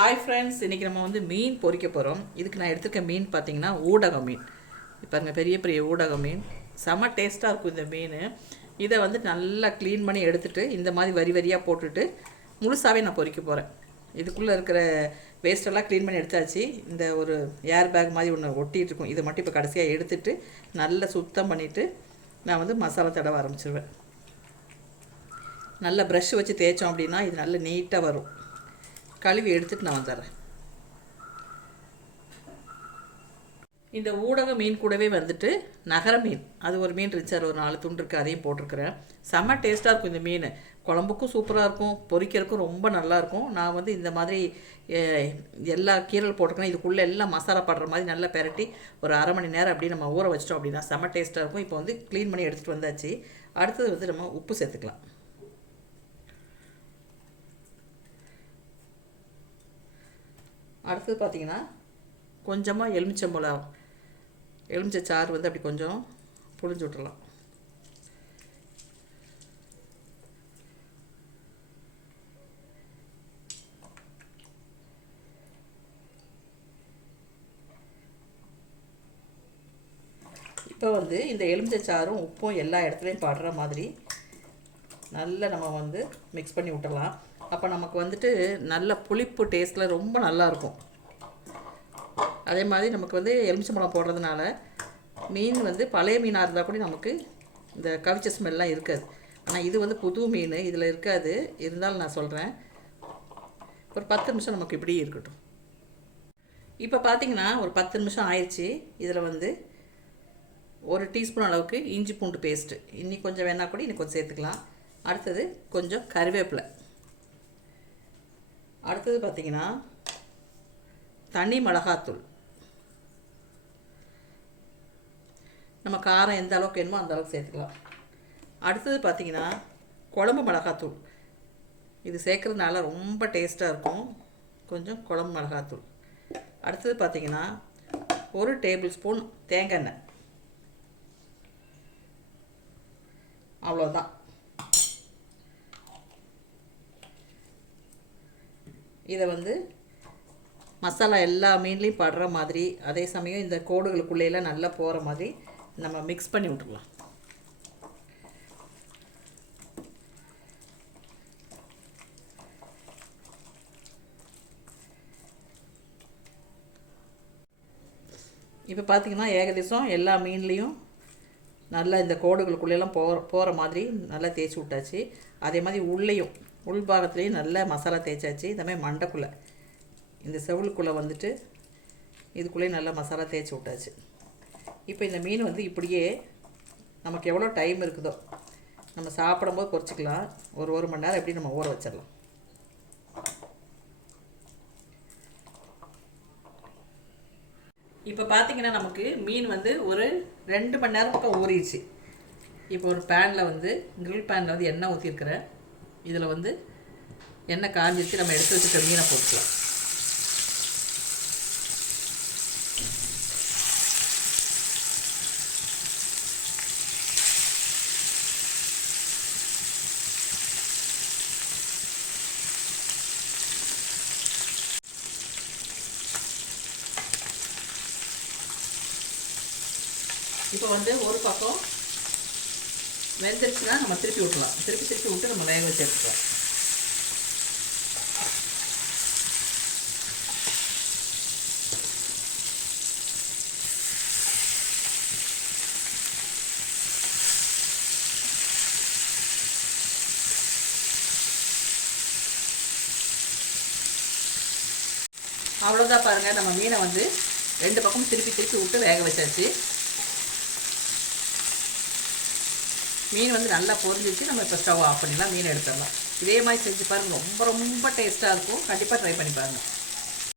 Hi friends இன்றைக்கி நம்ம வந்து மீன் பொறிக்க போகிறோம் இதுக்கு நான் எடுத்துருக்க மீன் பார்த்தீங்கன்னா ஊடக மீன். இப்போ அங்கே பெரிய பெரிய ஊடக மீன். செம டேஸ்ட்டாக இருக்கும் இந்த மீன். இதை வந்து நல்லா க்ளீன் பண்ணி எடுத்துகிட்டு இந்த மாதிரி வரி வரியாக போட்டுட்டு முழுசாகவே நான் பொறிக்க போகிறேன் இதுக்குள்ளே இருக்கிற வேஸ்டெல்லாம் க்ளீன் பண்ணி எடுத்தாச்சு. இந்த ஒரு ஏர் பேக் மாதிரி ஒன்று ஒட்டிகிட்டு இருக்கும். இதை மட்டும் இப்போ கடைசியாக எடுத்துட்டு நல்லா சுத்தம் பண்ணிவிட்டு நான் வந்து மசாலா தடவ ஆரம்பிச்சிருவேன். நல்லா ப்ரஷ் வச்சு தேய்ச்சோம் அப்படின்னா இது நல்ல நீட்டாக வரும். கழுவி எடுத்துட்டு நான் வந்துடுறேன் இந்த ஊடக மீன் கூடவே வந்துட்டு நகர மீன். அது ஒரு மீன் இருந்துச்சு ஒரு நாலு துண்டு இருக்குது அதையும் போட்டிருக்கிறேன். செம்ம டேஸ்ட்டாக இருக்கும் இந்த மீன். குழம்புக்கும் சூப்பராக இருக்கும் பொரிக்கிறதுக்கும் ரொம்ப நல்லாயிருக்கும் நான் வந்து இந்த மாதிரி எல்லா கீரல் போட்டிருக்கேன். இதுக்குள்ளே எல்லாம் மசாலா படுற மாதிரி நல்லா பெரட்டி ஒரு அரை மணி நேரம் அப்படியே நம்ம ஊற வச்சிட்டோம் அப்படின்னா செம்ம டேஸ்ட்டாக இருக்கும். இப்போ வந்து க்ளீன் பண்ணி எடுத்துகிட்டு வந்தாச்சு. அடுத்தது வந்து நம்ம உப்பு சேர்த்துக்கலாம். அடுத்தது பார்த்தீங்கன்னா கொஞ்சமாக எலுமிச்சம்பழம். எலுமிச்சை சாறு வந்து அப்படி கொஞ்சம் புழிஞ்சு விட்டுறலாம். இப்போ வந்து இந்த எலுமிச்சை சாறும் உப்பும் எல்லா இடத்துலையும் படுற மாதிரி நல்லா நம்ம வந்து மிக்ஸ் பண்ணி விட்டுறலாம். அப்போ நமக்கு வந்துட்டு நல்ல புளிப்பு டேஸ்ட்டில் ரொம்ப நல்லாயிருக்கும் அதே மாதிரி நமக்கு வந்து எலுமிச்சம்பழம் போடுறதுனால மீன் வந்து பழைய மீனாக இருந்தால் கூட நமக்கு இந்த கவிச்ச ஸ்மெல்லாம் இருக்காது. ஆனால் இது வந்து புது மீன் இதில் இருக்காது. இருந்தாலும் நான் சொல்கிறேன் ஒரு பத்து நிமிஷம் நமக்கு இப்படி இருக்கட்டும். இப்போ பார்த்தீங்கன்னா ஒரு பத்து நிமிஷம் ஆயிடுச்சு. இதில் வந்து ஒரு டீஸ்பூன் அளவுக்கு இஞ்சி பூண்டு பேஸ்ட்டு இன்னி கொஞ்சம் வேணால் கூட இன்னும் கொஞ்சம் சேர்த்துக்கலாம். அடுத்தது கொஞ்சம் கருவேப்பிலை. அடுத்தது பார்த்திங்கன்னா தனி மிளகாத்தூள். நம்ம காரம் எந்த அளவுக்கு வேணுமோ அந்த அளவுக்கு சேர்த்துக்கலாம். அடுத்தது பார்த்திங்கன்னா குழம்பு மிளகாத்தூள். இது சேர்க்குறதுனால ரொம்ப டேஸ்ட்டாக இருக்கும். கொஞ்சம் குழம்பு மிளகாத்தூள். அடுத்தது பார்த்திங்கன்னா ஒரு டேபிள் ஸ்பூன் தேங்காய் எண்ணெய். அவ்வளோதான் இதை வந்து மசாலா எல்லா மீன்லேயும் படுற மாதிரி அதே சமயம் இந்த கோடுகளுக்குள்ளேயெல்லாம் நல்லா போகிற மாதிரி நம்ம மிக்ஸ் பண்ணி விட்ருலாம் இப்போ பார்த்தீங்கன்னா ஏகதேசம் எல்லா மீன்லேயும் நல்லா இந்த கோடுகளுக்குள்ளேலாம் போகிற போகிற மாதிரி நல்லா தேய்ச்சி விட்டாச்சு. அதே மாதிரி உள்ளேயும் உள்பாகத்துலேயும் நல்ல மசாலா தேய்ச்சாச்சு. இந்த மாதிரி மண்டைக்குள்ளே. இந்த செவுளுக்குள்ளே வந்துட்டு இதுக்குள்ளேயும் நல்லா மசாலா தேய்ச்சி விட்டாச்சு. இப்போ இந்த மீன் வந்து இப்படியே நமக்கு எவ்வளோ டைம் இருக்குதோ நம்ம சாப்பிடும்போது குறைச்சிக்கலாம் ஒரு ஒரு மணி நேரம் எப்படி நம்ம ஊற வச்சிடலாம். இப்போ பார்த்தீங்கன்னா நமக்கு மீன் வந்து ஒரு ரெண்டு மணி நேரம் பக்கம் ஊறிடுச்சு. இப்போ ஒரு பேனில் வந்து கிரில் பேனில் வந்து எண்ணெய் ஊற்றிருக்கிறேன் இதில் வந்து எண்ணெய் காஞ்சிச்சு நம்ம எடுத்து வச்சுக்க மீனை போட்டுக்கலாம். இப்போ வந்து ஒரு பக்கம் வெந்துருச்சுன்னா நம்ம திருப்பி விட்டுலாம் திருப்பி திருப்பி விட்டு நம்ம வேக வச்சு எடுத்துக்கலாம். அவ்வளோதான் பாருங்கள் நம்ம மீனை வந்து ரெண்டு பக்கம் திருப்பி திருப்பி விட்டு வேக வச்சாச்சு. மீன் வந்து நல்லா பொரிஞ்சிச்சு நம்ம இப்போ ஸ்டவ் ஆஃப் பண்ணிடலாம் மீன் எடுத்துடலாம். இதே மாதிரி செஞ்சு பாருங்கள் ரொம்ப ரொம்ப டேஸ்ட்டாக இருக்கும். கண்டிப்பாக ட்ரை பண்ணி பாருங்கள்